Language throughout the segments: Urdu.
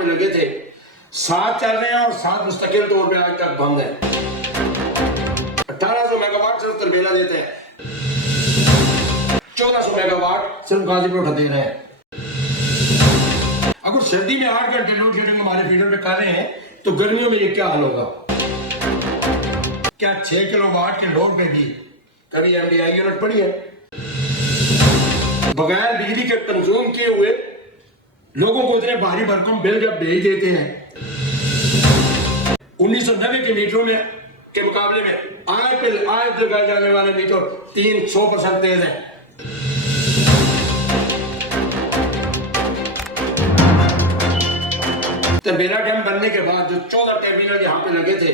پہ لگے تھے 7 چل رہے ہیں اور 7 مستقل طور پہ آج تک بند ہیں. 1800 میگا واٹ صرف تربیلا دیتے ہیں, 1400 میگا واٹ صرف غازی پور اٹھا دے رہے ہیں. اگر سردی میں 8 گھنٹے لوڈ شیڈنگ ہمارے فیڈر پہ کر رہے ہیں تو گرمیوں میں یہ کیا حال ہوگا؟ کیا 6 کلو واٹ کے لوڈ پہ بھی کبھی ایم ڈی آئی یونٹ پڑی ہے؟ بغیر بجلی کے کنزوم کیے ہوئے لوگوں کو اتنے بھاری بھرکم بل جب بھیج دیتے ہیں 1990 کے میٹروں میں کے مقابلے میں آج لگائے جانے والے میٹر 300% تیز ہیں. تربیلا ڈیم بننے کے بعد جو 14 ٹربینل یہاں پہ لگے تھے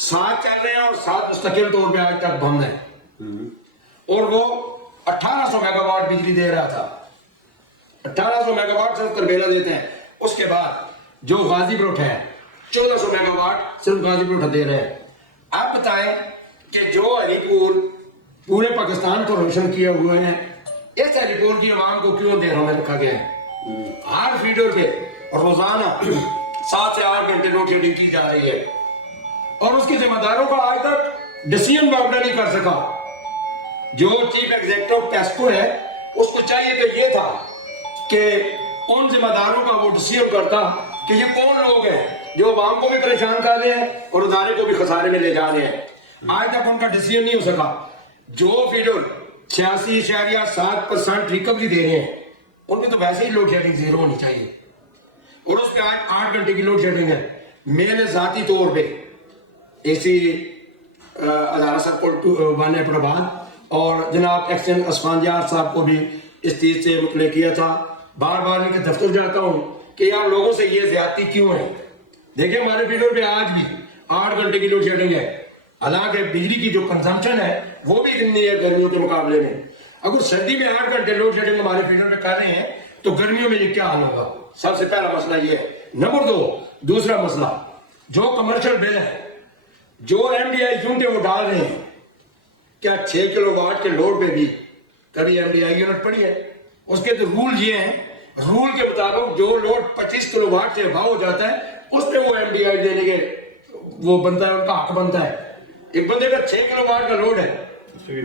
7 چل رہے ہیں اور 7 مستقل طور پہ آج تک بند ہیں, اور وہ 1800 میگا واٹ بجلی دے رہا تھا. 1800 میگا واٹ صرف تربیلا دیتے ہیں. اس کے بعد جو غازی پر اٹھے ہیں 1400 میگا واٹ صرف غازی پر اٹھا دے رہے ہیں. آپ بتائیں کہ جو علی پور پورے پاکستان کو روشن کیے ہوئے ہیں, اس علی پور کی عوام کو کیوں دیروں میں رکھا گیا ہے؟ ہر فیڈر پہ روزانہ 7 سے 8 گھنٹے لوڈ شیڈنگ کی جا رہی ہے, اور اس کے ذمہ داروں کا آج تک ڈیسیژن معاملہ نہیں کر سکا. جو چیف ایگزیکٹو ٹیسکو ہے اس کو چاہیے کہ یہ تھا کہ ان ذمہ داروں کا وہ ڈیسیژن کرتا کہ یہ کون لوگ ہیں جو عوام کو بھی پریشان کر رہے ہیں اور ادارے کو بھی خسارے میں لے جا رہے ہیں. آج تک ان کا ڈیسیژن نہیں ہو سکا. جو فیڈر 86.7% ریکوری دے رہے ہیں ان میں تو ویسے ہی لوڈ شیڈنگ زیرو ہونی چاہیے, اور اس پہ آج 8 گھنٹے کی لوڈ شیڈنگ ہے. میں نے ذاتی طور پہ اسی ادارہ صاحب کو وانے پرباد اور جناب ایکسن اسفانجار صاحب کو بھی اس چیز سے مطلع کیا تھا. بار بار ان کے دفتر جاتا ہوں کہ یار لوگوں سے یہ زیادتی کیوں ہے. دیکھیں ہمارے فیڈر پہ آج بھی 8 گھنٹے کی لوڈ شیڈنگ ہے, حالانکہ بجلی کی جو کنزمپشن ہے وہ بھی اتنی ہے گرمیوں کے مقابلے میں. اگر سردی میں 8 گھنٹے لوڈ شیڈنگ ہمارے فیڈر پہ کر رہے ہیں تو گرمیوں میں یہ کیا حال ہوگا؟ سب سے پہلا مسئلہ یہ ہے. نمبر 2, دوسرا مسئلہ جو کمرشل بل ہے, جو ایم ڈی آئی یونٹیں وہ ڈال رہے ہیں, کیا 6 کلو واٹ کے لوڈ پہ بھی کبھی ایم ڈی آئی یونٹ پڑی ہے؟ اس کے تو رول یہ ہیں, رول کے مطابق جو لوڈ 25 کلو واٹ سے ابھاؤ ہو جاتا ہے اس پہ وہ ایم ڈی آئی دینے کے وہ بنتا ہے, ان کا حق بنتا ہے. ایک بندے کا 6 کلو واٹ کا لوڈ ہے,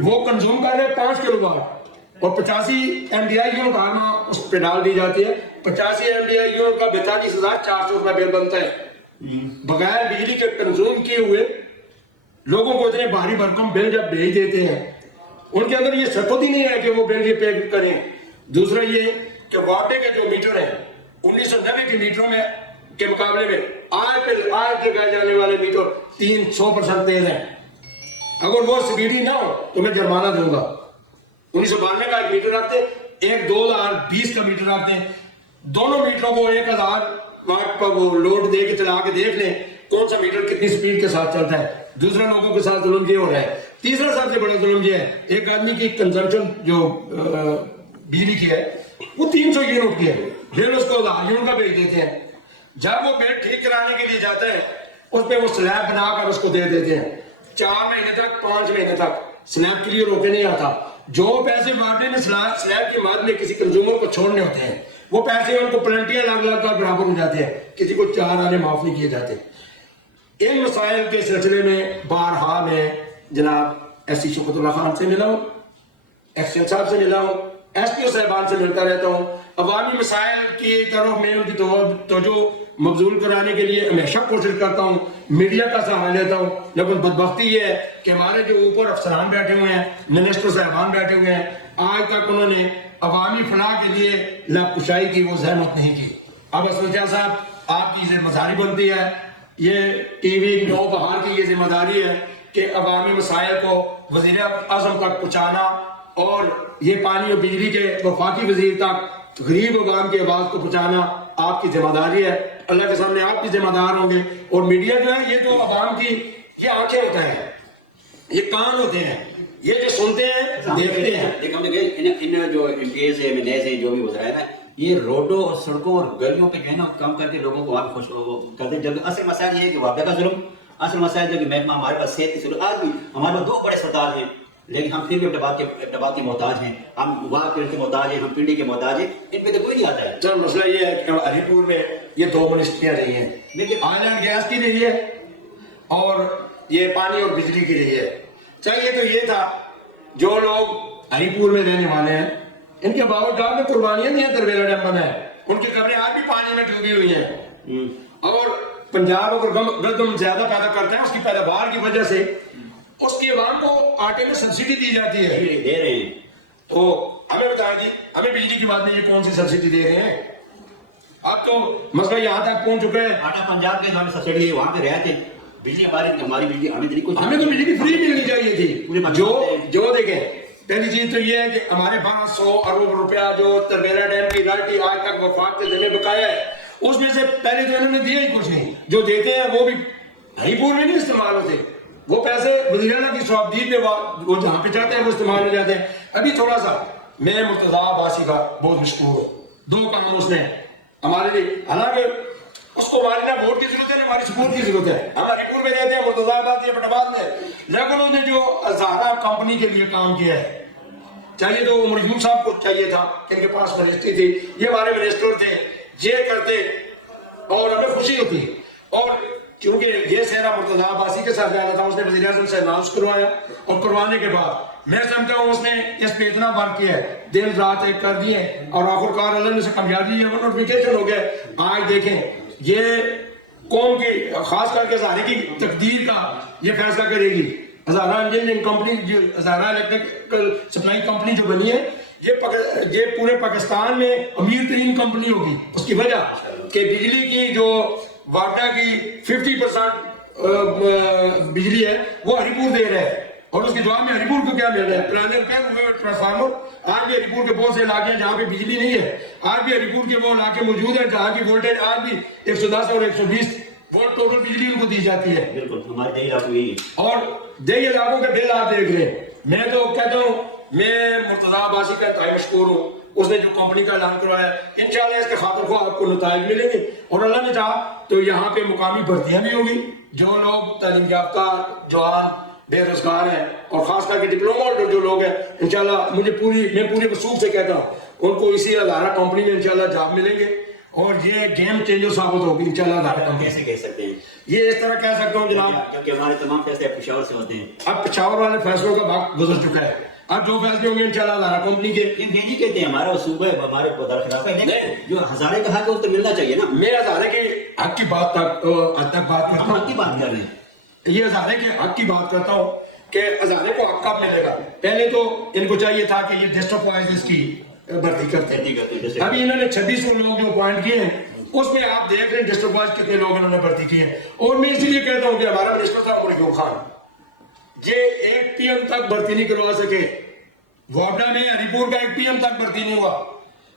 وہ کنزوم کر رہے ہیں 5 کلو واٹ اور 85 ایم ڈی آئی یونٹ آنا اس پہ ڈال دی جاتی ہے. 85 ایم ڈی آئی یونٹ کا 42,400 روپے بل بنتا ہے. بغیر بجلی کے کنزوم کیے ہوئے لوگوں کو اتنے بھاری بھرکم بل جب بھیج دیتے ہیں ان کے اندر یہ سخت ہی نہیں ہے کہ وہ بل یہ پے کریں. دوسرا یہ کہ واٹے کے جو میٹر ہیں 1990 کے میٹروں میں کے مقابلے میں آج لگائے جانے والے میٹر 300% تیز ہیں. اگر وہ سپیڈی نہ ہو تو میں جرمانہ دوں گا. 1992 کا ایک میٹر رکھتے ہیں, ایک 2020 کا میٹر رکھتے ہیں, دونوں میٹروں کو 1000 واٹ پر وہ لوڈ دے کے چلا کے دیکھ لیں کون سا میٹر کتنی سپیڈ کے ساتھ چلتا ہے. دوسرے لوگوں کے ساتھ ظلم یہ ہو رہا ہے. تیسرا سب سے بڑا ظلم یہ ہے, ایک آدمی کی کنزمپشن جو بجلی کی ہے وہ 300 یونٹ کی ہے, پھر اس کو 1000 یونٹ کا بھیج دیتے ہیں. جب وہ بل ٹھیک کرانے کے لیے جاتا ہے اس پہ وہ سلیب بنا کر اس کو دے دیتے ہیں. 4 مہینے تک 5 مہینے تک سلیب کلیئر ہوتے نہیں آتا. جو پیسے واٹے میں سلیب کی مد میں کسی کنزیومر کو چھوڑنے ہوتے ہیں وہ پیسے ان کو پلنٹیاں لگ لگ کر برابر ہو جاتے ہیں, کسی کو 4 آنے معاف نہیں کیے جاتے. ان مسائل کے سلسلے میں بارہا میں جناب ایس سی شوکت اللہ خان سے ملا ہوں, ایکسن صاحب سے ملا ہوں, ایس پی او صاحبان سے ملتا رہتا ہوں. عوامی مسائل کی طرف میں ان کی توجہ مبذول کرانے کے لیے ہمیشہ کوشش کرتا ہوں, میڈیا کا سہارا لیتا ہوں. لیکن بدبختی یہ ہے کہ ہمارے جو اوپر افسران بیٹھے ہوئے ہیں, منسٹر صاحبان بیٹھے ہوئے ہیں, آج تک انہوں نے عوامی فلاح کے لیے لب کشائی کی وہ زحمت نہیں کی. اب اسد شاہ صاحب آپ کی ذمہ داری بنتی ہے, یہ ٹی وی نو بہار کی یہ ذمہ داری ہے کہ عوامی مسائل کو وزیر اعظم تک پہنچانا اور یہ پانی اور بجلی کے وفاقی وزیر تک غریب عوام کی آواز کو پہنچانا آپ کی ذمہ داری ہے. اللہ کے سامنے آپ کی ذمہ دار ہوں گے. اور میڈیا جو ہے یہ تو عوام کی یہ آنکھیں ہوتا ہے, یہ کان ہوتے ہیں, یہ جو سنتے ہیں دیکھتے ہیں. لیکن ہم نے ان جو انڈیز ہے منیز ہے جو بھی گزرا ہے نا, یہ روڈوں اور سڑکوں اور گلیوں پہ جو ہے نا کام کر کے لوگوں کو وہاں خوش کرتے ہیں. جب اصل مسائل یہ ہے کہ واقعہ کا ظلم, اصل مسائل جو کہ محکمہ ہمارے پاس صحت کی ضرورت. آج بھی ہمارے پاس 2 بڑے اسپتال ہیں, لیکن ہم پھر بھی اپنے بات کے محتاج ہیں، ہم وہاں کے محتاج ہیں، ہم پنڈی کے محتاج ہیں، ان پہ تو کوئی نہیں آتا ہے. چل مسئلہ یہ ہے کہ علی پور میں یہ 2 منسٹریاں رہی ہیں، لیکن آئل اینڈ گیس کی رہی ہے اور یہ پانی اور بجلی کی رہی ہے. چلیے تو یہ تھا جو لوگ علی پور میں رہنے والے ہیں، ان کے باوجود میں قربانیاں نہیں ہیں. ترویرا ڈیم بنا ہے، ان کی قبریں آج بھی پانی میں ڈوبی ہوئی ہیں. اور پنجاب اگر گندم زیادہ پیدا کرتے ہیں اس کی پیداوار کی وجہ سے اس کی عوام کو آٹے میں سبسڈی دی جاتی ہے. دے رہے ہیں. تو ہمیں بتائیں جی، ہمیں بجلی کی بات میں یہ کون سی سبسڈی دے رہے ہیں؟ اب تو مسئلہ یہاں تک پہنچ چکے ہیں. آٹا پنجاب کے ہمیں سبسڈی ہے، وہاں پہ رہے تھے. بجلی ہماری بجلی ہمیں تو بجلی فری ملنی چاہیے تھی. جو دیکھیں، پہلی چیز تو یہ ہے کہ ہمارے 1200 ارب روپیہ جو ترویرا ڈیم کی رائلٹی آج تک وفاق کے ذمہ بقایا ہے، اس میں سے پہلے تو انہوں نے دیا ہی کچھ نہیں. جو دیتے ہیں وہ بھی علی پور میں نہیں استعمال ہوتے، وہ پیسے وزیر اعلیٰ کی شعبدید میں وہ جہاں پہ چاہتے ہیں وہ استعمال ہو جاتے ہیں. ابھی تھوڑا سا میں مرتضیٰ عباسی کا بہت مشکور ہوں. 2 کام اس نے ہمارے لیے، حالانکہ اس کو ہماری نہ ووٹ کی ضرورت ہے نہ ہماری سپورٹ کی ضرورت ہے. ہم علی پور میں رہتے ہیں، مرتضیٰ عباسی ہے پٹاباد میں، لیکن اس نے جو زہرا کمپنی کے لیے کام کیا ہے، چاہیے تو مرجون صاحب کو چاہیے تھا کہ ان کے پاس منسٹری تھی، یہ ہمارے منسٹر تھے، یہ کرتے اور ہمیں خوشی ہوتی. اور کیونکہ یہ سہرا مرتضیٰ عباسی کے ساتھ جانا تھا، اس نے وزیر اعظم سے اناؤنس کروایا اور کروانے کے بعد میں سمجھتا ہوں اس نے اس پہ اتنا ورک کیا ہے، دن رات ایک کر دیے اور آخرکار اللہ نے سے کامیابی ہے، وہ نوٹیفیکیشن ہو گئے. آج دیکھیں یہ قوم کی خاص کر کے ہزارے کی تقدیر کا یہ فیصلہ کرے گی. ہزارہ انجینئرنگ کمپنی، جو ہزارہ الیکٹریکل سپلائی کمپنی جو بنی ہے، یہ پورے پاکستان میں امیر ترین کمپنی ہوگی. اس کی وجہ کہ بجلی کی جو واٹا کی 50% بجلی ہے وہ ہری پور دے رہا ہے، اور اس کے جواب میں ہری پور کو کیا مل رہا ہے؟ پرانے ریپیئر ہوئے ٹرانسفارمر. آج بھی ہری پور کے بہت سے علاقے ہیں جہاں پہ بجلی نہیں ہے. آج بھی ہری پور کے وہ علاقے موجود ہیں جہاں کی وولٹیج آج بھی 110 اور 120 وولٹ ٹوٹل بجلی ان کو دی جاتی ہے. بالکل ہمارے دیہی علاقوں میں. اور دیہی علاقوں کے بل آپ دیکھ لیں. میں تو کہتا ہوں میں مرتضیٰ عباسی کا انتہائی مشکور ہوں. اس نے جو کمپنی کا اعلان کروایا ہے، انشاءاللہ اس کے خاطر کو آپ کو نتائج ملیں گے. اور اللہ نے چاہا تو یہاں پہ مقامی بھرتیاں بھی ہوگی. جو لوگ تعلیم یافتہ جوان بے روزگار ہیں اور خاص کر کے ڈپلوما ہولڈر جو لوگ ہیں، انشاءاللہ میں پورے وصول سے کہتا ہوں ان کو اسی ہزارہ کمپنی میں انشاءاللہ جاب ملیں گے اور یہ گیم چینجر ثابت ہوگی انشاءاللہ ہزارہ کمپنی. کیسے کہہ سکتے ہیں یہ اس طرح کہہ سکتا ہوں جناب، کیونکہ ہمارے تمام فیصلے پشاور سے ہوتے ہیں. اب پشاور والے فیصلوں کا وقت گزر چکا ہے. اب جو فیصلے ہوں گے انشاءاللہ ہزارہ کمپنی کے. یہ نہیں کہتے ہیں ہمارا صوبہ ہے، ہمارے برخلاف ہے. نہیں، جو ہزارے کا حق ہے وہ تو ملنا چاہیے نا. میں ہزارے کے حق کی بات تک بات کرتا ہم ہوں. حق کی بات کر رہے ہیں. یہ ہزارے کے حق کی بات کرتا ہوں کہ ہزارے کو حق کب ملے گا. پہلے تو ان کو چاہیے تھا کہ یہ ڈسٹرکٹ وائز اس کی بھرتی کرتے ہیں. ابھی انہوں نے 2600 لوگ جو اپوائنٹ کیے ہیں اس میں آپ دیکھ رہے ہیں ڈسٹرکٹ وائز کتنے لوگ انہوں نے بھرتی کیے ہیں. اور میں اسی لیے کہتا ہوں کہ ہمارا منسٹر تھا عمر ایوب خان، یہ 1 PM تک بھرتی نہیں کروا سکے. وابڈا میں ہری پور کا 1 PM تک بھرتی نہیں ہوا.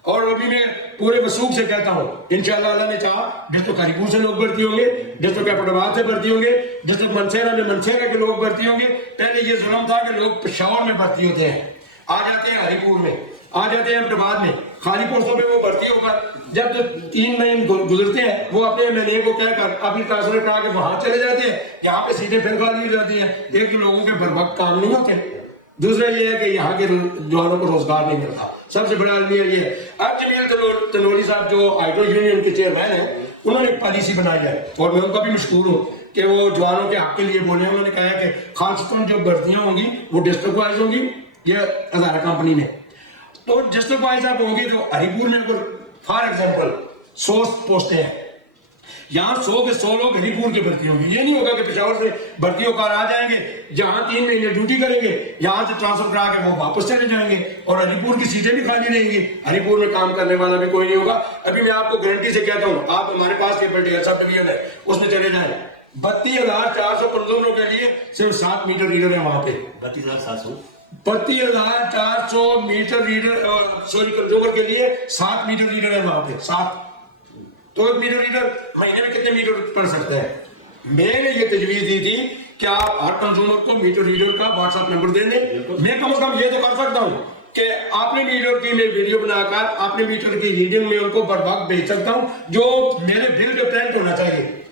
اور ابھی میں پورے وثوق سے کہتا ہوں انشاءاللہ اللہ نے چاہا ڈسٹرکٹ ہری پور سے لوگ بھرتی ہوں گے، ڈسٹرکٹ پٹاباد سے بھرتی ہوں گے، ڈسٹرکٹ منسیرا میں منسیرا کے لوگ بھرتی ہوں گے. پہلے یہ ظلم تھا کہ لوگ پشاور میں بھرتی ہوتے ہیں، آ جاتے ہیں ہری پور میں، آ جاتے ہیں پٹاباد میں، خالی پوسٹوں پہ وہ بھرتی ہو کر جب 3 مہینے گزرتے ہیں وہ اپنے MLA کو کہہ کر اپنی ٹرانسفر کرا کے وہاں چلے جاتے ہیں. یہاں پہ سیٹیں پھر خالی ہو جاتی ہیں. ایک تو لوگوں کے بر وقت کام نہیں ہوتے، دوسرا یہ ہے کہ یہاں کے جوانوں کو روزگار نہیں ملتا. سب سے بڑا المیہ یہ ہے. اب جمیل تنوری صاحب جو آئیڈل یونین کے چیئرمین ہیں، انہوں نے ایک پالیسی بنائی ہے اور میں ان کا بھی مشکور ہوں کہ وہ جوانوں کے حق کے لیے بولے. انہوں نے کہا ہے کہ خاصتاً جو بھرتیاں ہوں گی وہ ڈسٹرکٹ وائز ہوں گی یہ ہزارہ کمپنی میں. تو ڈسٹرکٹ وائز آپ ہوں گے تو ہری پور میں اگر فار ایگزامپل 100 پوسٹیں ہیں، یہاں 100 کے 100 لوگ ہری پور کے بھرتی ہوں گے. یہ نہیں ہوگا کہ پشاور سے بھرتی ہو کر آ جائیں گے، جہاں 3 مہینے ڈیوٹی کریں گے، یہاں سے ٹرانسفر کرا کے وہ واپس چلے جائیں گے اور ہری پور کی سیٹیں بھی خالی رہیں گی. ہری پور میں کام کرنے والا بھی کوئی نہیں ہوگا. ابھی میں آپ کو گارنٹی سے کہتا ہوں، آپ ہمارے پاس کیپٹل سب ڈویژن ہے اس میں چلے جائیں، 32,400 کنزیومروں کے لیے صرف 7 میٹر ریڈر ہیں وہاں پہ. 32,700 32,400 میٹر ریڈر کنزیومر کے لیے 7 میٹر ریڈر ہے وہاں پہ. 7 تو 1 میٹر ریڈر مہینے میں کتنے میٹر پڑھ سکتے ہیں؟ میں نے یہ تجویز دی تھی کہ آپ ہر کنزیومر کو میٹر ریڈر کا واٹس ایپ نمبر دیں دیں. میں کم از کم یہ تو کر سکتا ہوں کہ آپ نے میٹر کی میں ویڈیو بنا کر آپ نے میٹر کی ریڈنگ میں ان کو بر وقت بھیج سکتا ہوں جو میرے بل کے پرنٹ ہونا چاہیے.